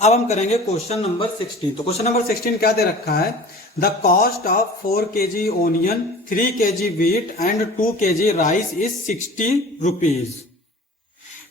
अब हम करेंगे क्वेश्चन नंबर 16। तो क्वेश्चन नंबर 16 क्या दे रखा है, the cost of 4 kg onion, 3 kg wheat and 2 kg rice is 60 rupees.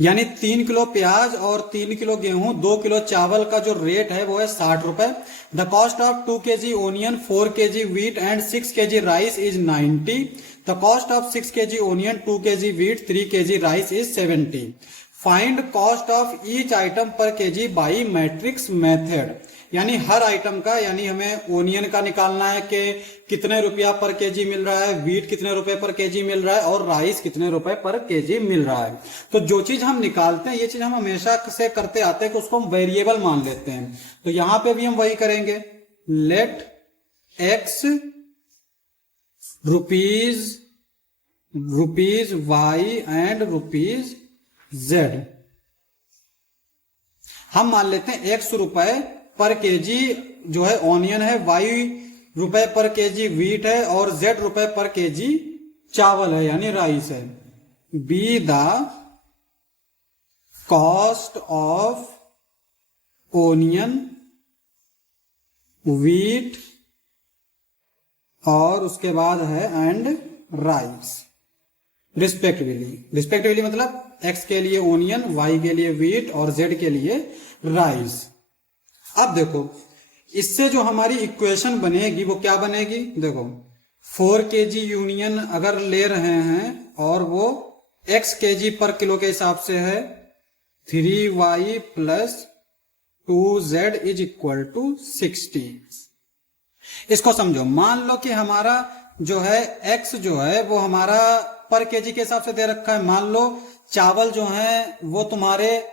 यानी 3 किलो प्याज और 3 किलो गेहूं, 2 किलो चावल का जो रेट है वो है 60 रुपए। The cost of 2 kg onion, 4 kg wheat and 6 kg rice is 90। The cost of 6 kg onion, 2 kg wheat, 3 kg rice is 70। Find cost of each item पर केजी बाई मैट्रिक्स मेथड। यानी हर item का, यानी हमें onion का निकालना है कि कितने रुपया पर केजी मिल रहा है, व्हीट कितने रुपए पर केजी मिल रहा है और राइस कितने रुपए पर केजी मिल रहा है। तो जो चीज हम निकालते हैं, ये चीज हम हमेशा से करते आते हैं कि उसको हम वेरिएबल मान लेते हैं। तो यहां पे भी हम वही करेंगे, let X rupees Y and rupees Z. हम मान लेते हैं एक्स रुपए पर केजी जो है ऑनियन है, वाई रुपए पर केजी व्हीट है और जेड रुपए पर केजी चावल है यानी राइस है। Be the cost of onion, wheat और उसके बाद है एंड राइस रिस्पेक्टिवली मतलब एक्स के लिए ओनियन, वाई के लिए व्हीट और जेड के लिए राइस। अब देखो इससे जो हमारी इक्वेशन बनेगी वो क्या बनेगी, देखो 4 kg यूनियन अगर ले रहे हैं और वो x kg पर किलो के हिसाब से है, 3y plus 2z is equal to 60। इसको समझो, मान लो कि हमारा जो है x जो है वो हमारा पर केजी के हिसाब से दे रखा है। मान लो चावल जो है वो तुम्हारे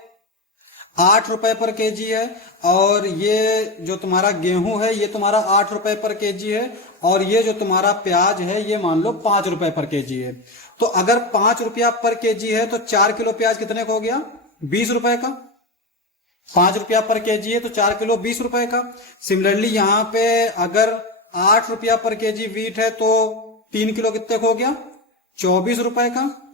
8 रुपए पर केजी है और ये जो तुम्हारा गेहूं है ये तुम्हारा 8 रुपए पर केजी है और ये जो तुम्हारा प्याज है ये मान लो 5 रुपए पर केजी है। तो अगर 5 रुपया पर केजी है तो 4 किलो प्याज कितने का हो गया, 20 रुपए का। 5 रुपया पर केजी है तो 4 किलो 20 रुपए का। सिमिलरली यहाँ पे अगर 8 रुपया पर केजी व्हीट है तो 3 किलो कितने का हो गया, 24 रुपए का।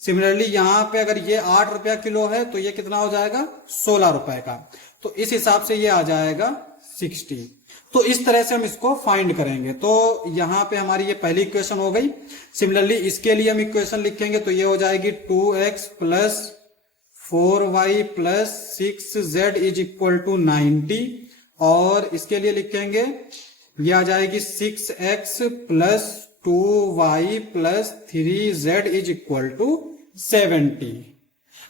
सिमिलरली यहां पे अगर ये 8 रुपया किलो है तो ये कितना हो जाएगा, 16 रुपए का। तो इस हिसाब से ये आ जाएगा 60। तो इस तरह से हम इसको फाइंड करेंगे। तो यहां पे हमारी ये पहली इक्वेशन हो गई। सिमिलरली इसके लिए हम इक्वेशन लिखेंगे तो ये हो जाएगी 2x plus 4y plus 6z is equal to 90। और इसके लिए लिखेंगे ये आ जाएगी 6x plus 2y plus 3z is equal to 70।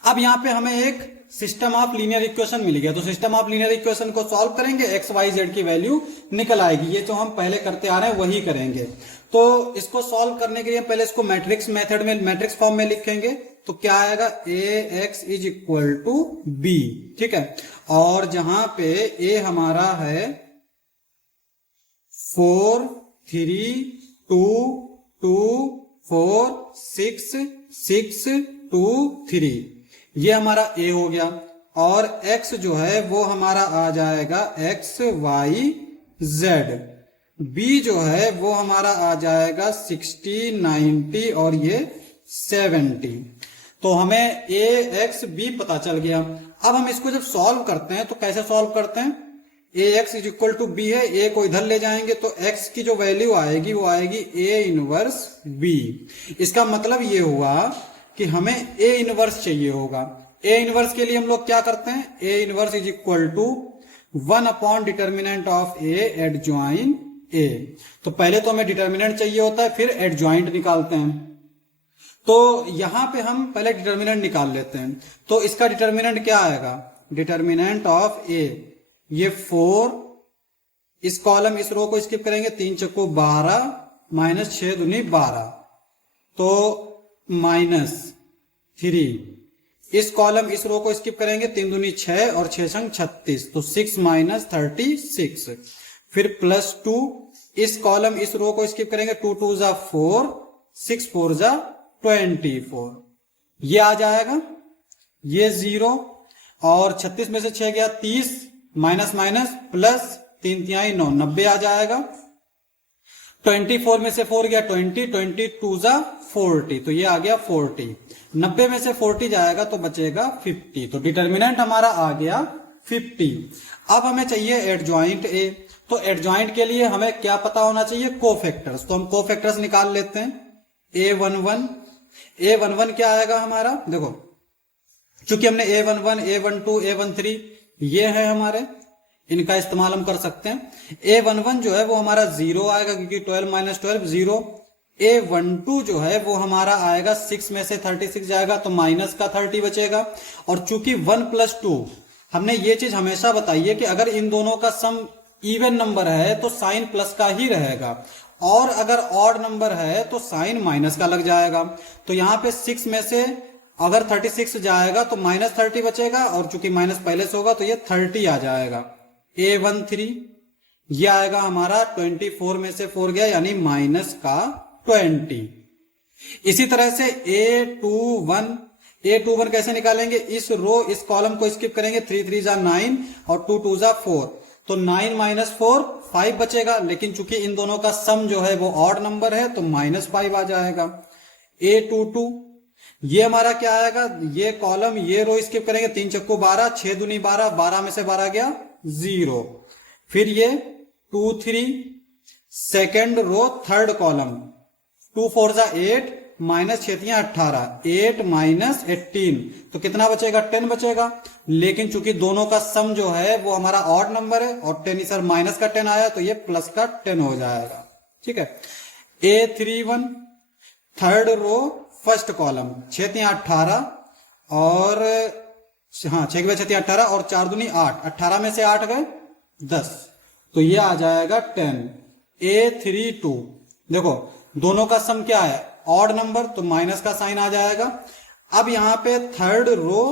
अब यहां पे हमें एक सिस्टम ऑफ लीनियर इक्वेशन मिल गया। तो सिस्टम ऑफ लीनियर इक्वेशन को सॉल्व करेंगे, एक्स वाई जेड की वैल्यू निकल आएगी। ये जो हम पहले करते आ रहे हैं वही करेंगे। तो इसको सॉल्व करने के लिए पहले इसको मैट्रिक्स मेथड में, मैट्रिक्स फॉर्म में लिखेंगे। तो क्या आएगा, A X is equal to B. ठीक है, और जहां पे ए हमारा है 4 3 2 2 4 6 6 2 3, ये हमारा ए हो गया। और x जो है वो हमारा आ जाएगा x y z। b जो है वो हमारा आ जाएगा 60 90 और ये 70। तो हमें a x b पता चल गया। अब हम इसको जब सॉल्व करते हैं तो कैसे सॉल्व करते हैं, A X is equal to B है, ए को इधर ले जाएंगे तो x की जो वैल्यू आएगी वो आएगी a इनवर्स b। इसका मतलब ये हुआ कि हमें a इनवर्स चाहिए होगा। a इनवर्स के लिए हम लोग क्या करते हैं, a inverse is equal to 1 upon determinant of a adjoint a। तो पहले तो हमें डिटर्मिनेंट चाहिए होता है, फिर एडजॉइंट निकालते हैं। तो यहां पे हम पहले डिटर्मिनेंट निकाल लेते हैं। तो इसका डिटर्मिनेंट क्या आएगा, डिटर्मिनेंट ऑफ a, ये 4, इस कॉलम इस रो को स्किप करेंगे, 3 चक्को 12 माइनस 6 दूनी 12, तो -3। इस कॉलम इस रो को स्किप करेंगे, 3 दूनी 6 और 6 संग 36, तो 6 माइनस 36। फिर +2, इस कॉलम इस रो को स्किप करेंगे, 2 2 जा 4, 6 4 जा 24, ये आ जाएगा। ये 0 और 36 में से 6 गया 30, माइनस माइनस प्लस 3 तिहाई 9, 90 आ जाएगा। 24 में से 4 गया 20, 22 जा 40, तो ये आ गया 40। 90 में से 40 जाएगा तो बचेगा 50। तो डिटर्मिनेंट हमारा आ गया 50। अब हमें चाहिए एडजॉइंट ए, तो एडजॉइंट के लिए हमें क्या पता होना चाहिए, कोफैक्टर्स। तो हम कोफैक्टर्स निकाल लेते हैं। A11 क्या आएगा हमारा, देखो चूंकि हमने A11, A12, A13 ये है हमारे, इनका इस्तेमाल हम कर सकते हैं। A11 जो है वो हमारा 0 आएगा क्योंकि 12 माइनस 12 0। A12 जो है वो हमारा आएगा 6 में से 36 जाएगा तो माइनस का 30 बचेगा। और चूंकि 1 + 2 हमने ये चीज हमेशा बताई है कि अगर इन दोनों का सम इवन नंबर है तो साइन प्लस का ही रहेगा, और अगर ऑड नंबर है तो साइन माइनस का लग जाएगा। तो यहाँ पे 6 में से अगर 36 जाएगा तो -30 बचेगा, और चूंकि माइनस पहले से होगा तो ये 30 आ जाएगा। A13 ये आएगा हमारा 24 में से 4 गया यानी माइनस का 20। इसी तरह से A21 कैसे निकालेंगे, इस रो इस कॉलम को स्किप करेंगे, 3 3 जा 9 और 2 2 जा 4, तो 9 - 4 5 बचेगा, लेकिन चूंकि इन दोनों का सम जो है वो ऑड नंबर है तो -5 आ जाएगा। A22 ये हमारा क्या आएगा, ये कॉलम ये रो स्किप करेंगे, 3 चक्कू 12, 6 दूनी 12, 12 में से 12 गया 0। फिर ये 2 3 सेकेंड रो थर्ड कॉलम, 2 4 जा 8 -6 × 18, 8 - 18 तो कितना बचेगा, 10 बचेगा। लेकिन चूंकि दोनों का सम जो है वो हमारा ऑड नंबर है और 10 सर माइनस का 10 आया तो ये प्लस का 10 हो जाएगा। ठीक है। A31 third row first column, 6 × 18 और हाँ 6 × 6 = 18 और 4 दूनी 8, 18 में से 8 गए 10 तो ये आ जाएगा 10। A32 देखो दोनों का सम क्या है, ऑड नंबर, तो माइनस का साइन आ जाएगा। अब यहां पे थर्ड रो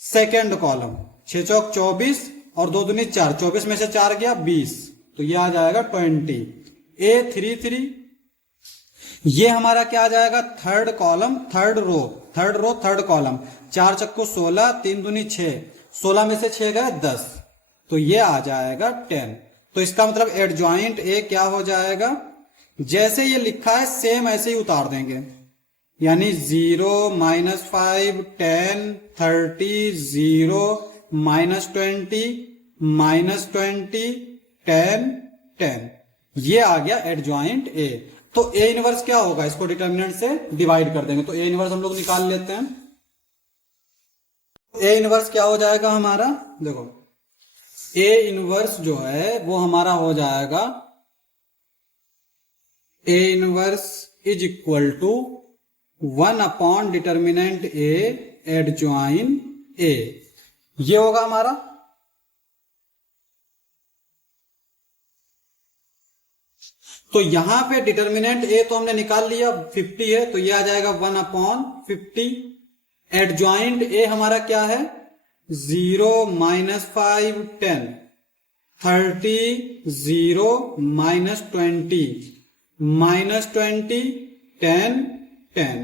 सेकेंड कॉलम, 6 चौक 24 और 2 दूनी 4, 24 में से 4 गया 20 तो ये आ जाएगा 20। A33 ये हमारा क्या आ जाएगा, third column third row third column, 4 चक्कू 16, 3 दूनी 6, 16 में से 6 गए 10 तो ये आ जाएगा 10। तो इसका मतलब एडजॉइंट ए क्या हो जाएगा, जैसे ये लिखा है सेम ऐसे ही उतार देंगे, यानी 0 -5 10 30 0 -20 -20 10 10 ये आ गया एडजॉइंट ए। तो ए इनवर्स क्या होगा, इसको डिटर्मिनेंट से डिवाइड कर देंगे, तो ए इनवर्स हम लोग निकाल लेते हैं। ए इनवर्स क्या हो जाएगा हमारा, देखो ए इनवर्स जो है वो हमारा हो जाएगा A inverse is equal to 1 determinant A adjoint A, ये होगा हमारा। तो यहां पे डिटर्मिनेंट ए तो हमने निकाल लिया 50 है तो ये आ जाएगा 1/50। एडजॉइंट ए हमारा क्या है, 0 -5 10 30 0 -20 -20 10 10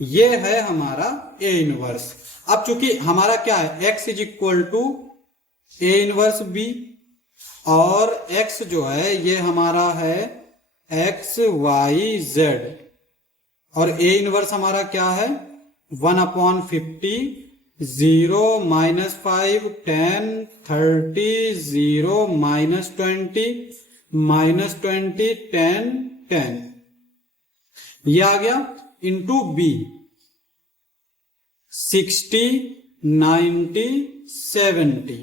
ये है हमारा ए इनवर्स। अब चूंकि हमारा क्या है, x is equal to A inverse B, और x जो है ये हमारा है x y z, और ए इनवर्स हमारा क्या है 1/50 0 -5 10 30 0 -20 -20 10 10 ये आ गया, इंटू बी 60 90 70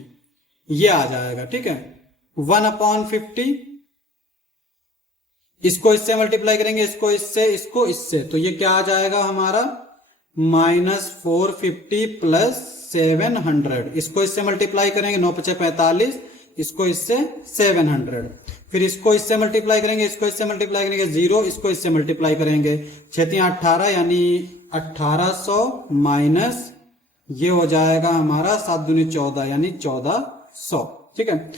ये आ जाएगा। ठीक है, 1/50 इसको इससे मल्टीप्लाई करेंगे, इसको इससे तो ये क्या आ जाएगा हमारा -450 + 700, इसको इससे मल्टीप्लाई करेंगे 9 × 5 = 45, इसको इससे 700, फिर इसको इससे मल्टीप्लाई करेंगे, इसको इससे मल्टीप्लाई करेंगे 0, इसको इससे मल्टीप्लाई करेंगे 6 × 18 यानी 1800 माइनस ये हो जाएगा हमारा 7 दूनी 14 यानी 1400। ठीक है,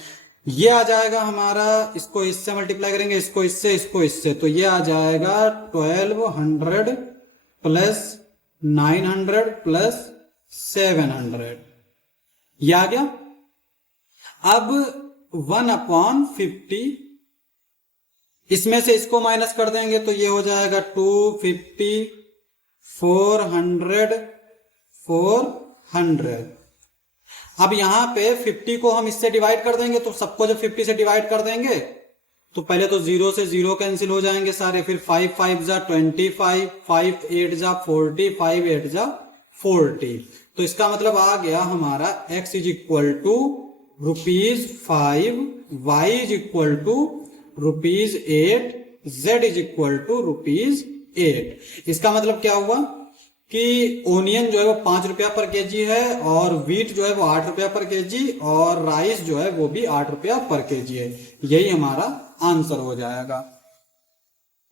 ये आ जाएगा हमारा, इसको इससे मल्टीप्लाई करेंगे, इसको इससे तो ये आ जाएगा 1200 + 900 + 700 ये आ गया। अब 1/50 इसमें से इसको माइनस कर देंगे तो ये हो जाएगा 250 400 400। अब यहाँ पे 50 को हम इससे डिवाइड कर देंगे, तो सबको जब 50 से डिवाइड कर देंगे तो पहले तो 0 से 0 कैंसिल हो जाएंगे सारे, फिर 5 5 जा 25, 5 8 जा 40, 5 8 जा 40। तो इसका मतलब आ गया हमारा x is equal to ₹5, y is equal to ₹8, z is equal to ₹8। इसका मतलब क्या हुआ कि ओनियन जो है वो 5 रुपया पर केजी है, और वीट जो है वो 8 रुपया पर केजी, और राइस जो है वो भी 8 रुपया पर केजी है। यही हमारा आंसर हो जाएगा।